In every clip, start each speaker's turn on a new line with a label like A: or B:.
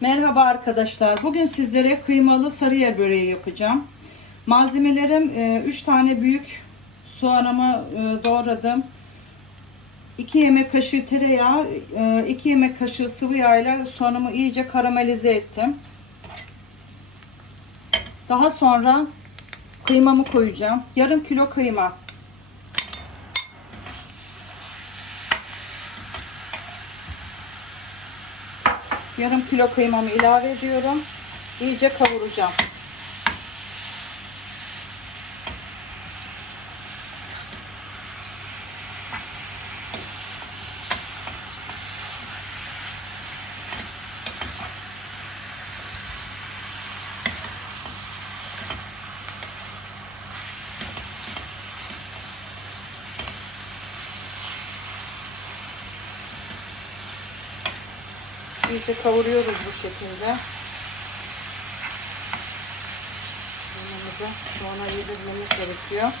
A: Merhaba arkadaşlar. Bugün sizlere kıymalı sarıya böreği yapacağım. Malzemelerim 3 tane büyük soğanımı e, doğradım. 2 yemek kaşığı tereyağı, 2 yemek kaşığı sıvı yağ ile soğanımı iyice karamelize ettim. Daha sonra kıymamı koyacağım. Yarım kilo kıyma. Yarım kilo kıymamı ilave ediyorum. İyice kavuracağım. İyice kavuruyoruz bu şekilde. Sonra yedirmemiz gerekiyor.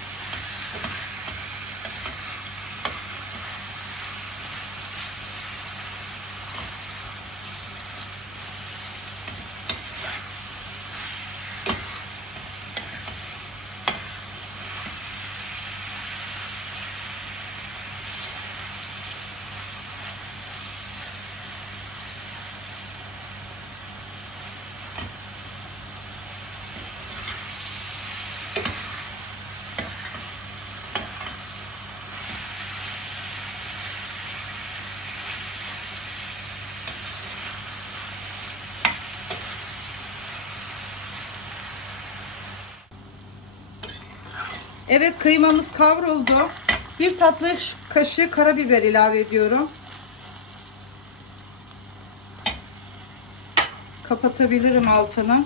A: Evet kıymamız kavruldu. Bir tatlı kaşığı karabiber ilave ediyorum. Kapatabilirim altını.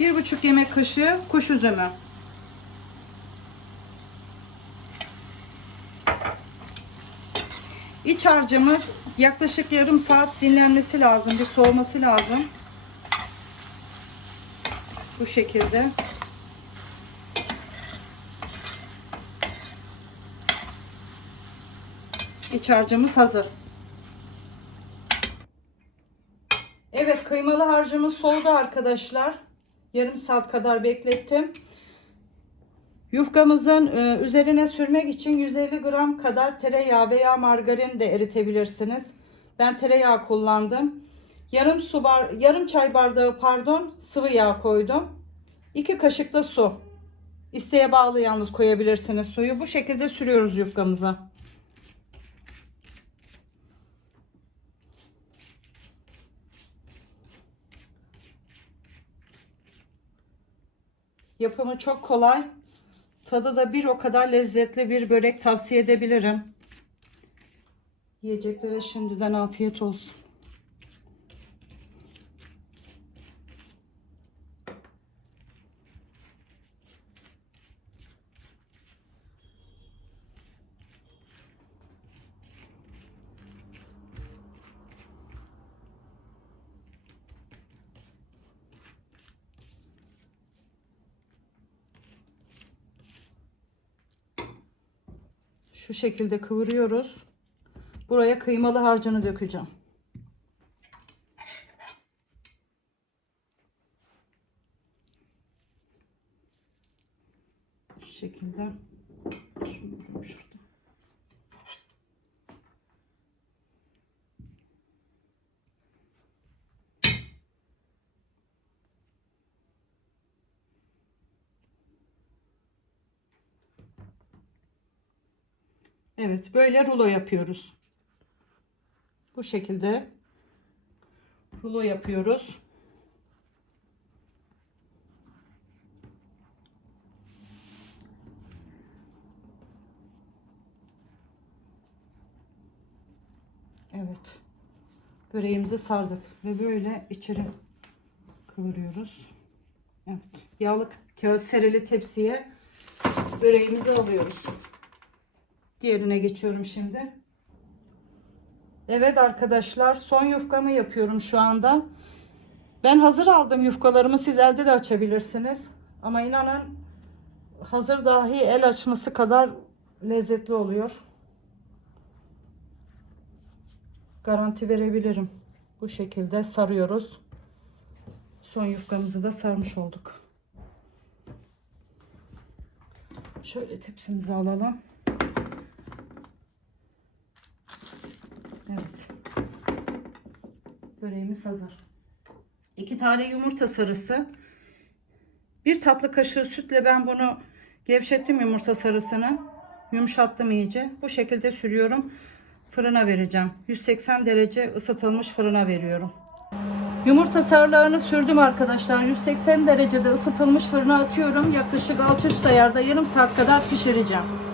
A: Bir buçuk yemek kaşığı kuş üzümü. İç harcımız yaklaşık yarım saat dinlenmesi lazım. Bir soğuması lazım. Bu şekilde. İç harcımız hazır. Evet kıymalı harcımız soğudu arkadaşlar. Yarım saat kadar beklettim. Yufkamızın e, üzerine sürmek için 150 gram kadar tereyağı veya margarin de eritebilirsiniz. Ben tereyağı kullandım. Yarım su bar yarım çay bardağı pardon sıvı yağ koydum. 2 kaşık da su. İsteğe bağlı yalnız koyabilirsiniz suyu. Bu şekilde sürüyoruz yufkamıza. Yapımı çok kolay. Tadı da bir o kadar lezzetli bir börek tavsiye edebilirim. Yiyeceklere şimdiden afiyet olsun. Şu şekilde kıvırıyoruz. Buraya kıymalı harcını dökeceğim. Şu şekilde. Şunu da şurada. Evet böyle rulo yapıyoruz. Bu şekilde rulo yapıyoruz. Evet. Böreğimizi sardık ve böyle içeri kıvırıyoruz. Evet. Yağlı kağıt serili tepsiye böreğimizi alıyoruz. Diğerine geçiyorum şimdi. Evet arkadaşlar son yufkamı yapıyorum şu anda. Ben hazır aldım yufkalarımı. Siz elde de açabilirsiniz. Ama inanın hazır dahi el açması kadar lezzetli oluyor. Garanti verebilirim. Bu şekilde sarıyoruz. Son yufkamızı da sarmış olduk. Şöyle tepsimizi alalım. Evet. Böreğimiz hazır. İki tane yumurta sarısı. Bir tatlı kaşığı sütle ben bunu gevşettim yumurta sarısını. Yumuşattım iyice. Bu şekilde sürüyorum. Fırına vereceğim. 180 derece ısıtılmış fırına veriyorum. Yumurta sarılarını sürdüm arkadaşlar. 180 derecede ısıtılmış fırına atıyorum. Yaklaşık alt üst ayarda yarım saat kadar pişireceğim.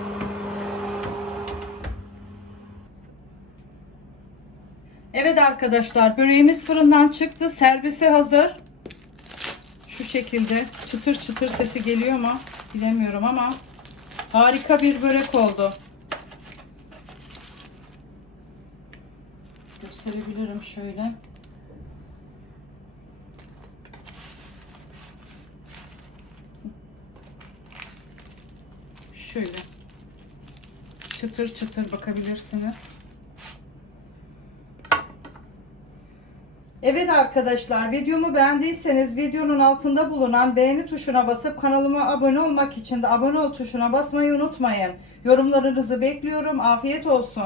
A: Evet arkadaşlar böreğimiz fırından çıktı. Servise hazır. Şu şekilde çıtır çıtır sesi geliyor mu bilemiyorum ama harika bir börek oldu. Gösterebilirim şöyle. Şöyle. Çıtır çıtır bakabilirsiniz. Evet arkadaşlar videomu beğendiyseniz videonun altında bulunan beğeni tuşuna basıp kanalıma abone olmak için de abone ol tuşuna basmayı unutmayın. Yorumlarınızı bekliyorum. Afiyet olsun.